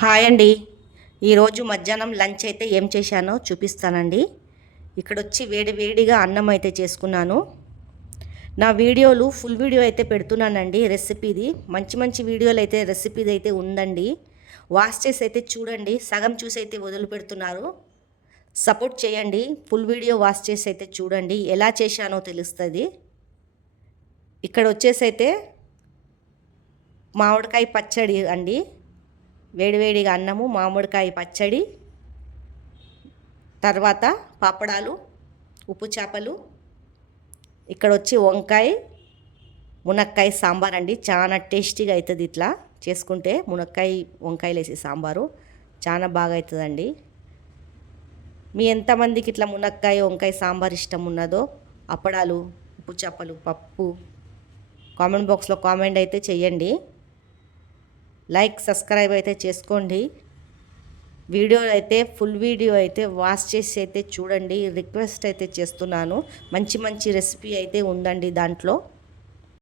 Hi అండి. ఈరోజు మధ్యాహ్నం లంచ్ అయితే ఏం చేశానో చూపిస్తానండి. ఇక్కడొచ్చి వేడి వేడిగా అన్నం అయితే చేసుకున్నాను. నా వీడియోలు ఫుల్ వీడియో అయితే పెడుతున్నానండి రెసిపీది. మంచి మంచి వీడియోలు అయితే రెసిపీది అయితే ఉందండి. వాచ్ చేసి అయితే చూడండి. సగం చూసి అయితే వదిలిపెడుతున్నారు. సపోర్ట్ చేయండి. ఫుల్ వీడియో వాచ్ చేసి అయితే చూడండి. ఎలా చేశానో తెలుస్తుంది. ఇక్కడ వచ్చేసి అయితే మామిడికాయ పచ్చడి అండి. వేడివేడిగా అన్నము, మామిడికాయ పచ్చడి, తర్వాత పాపడాలు, ఉప్పు చేపలు, ఇక్కడ వచ్చి వంకాయ, మునక్కాయ సాంబార్ అండి. చాలా టేస్టీగా అవుతుంది ఇట్లా చేసుకుంటే. మునక్కాయ వంకాయలు వేసి సాంబారు చాలా బాగా అవుతుందండి. మీ ఎంతమందికి ఇట్లా మునక్కాయ వంకాయ సాంబార్ ఇష్టం ఉన్నదో, అప్పడాలు, ఉప్పు చేపలు, పప్పు కామెంట్ బాక్స్లో కామెంట్ అయితే చెయ్యండి. లైక్ సబ్స్క్రైబ్ అయితే చేసుకోండి. వీడియో అయితే ఫుల్ వీడియో అయితే వాచ్ చేసి అయితే చూడండి. రిక్వెస్ట్ అయితే చేస్తున్నాను. మంచి మంచి రెసిపీ అయితే ఉందండి దాంట్లో.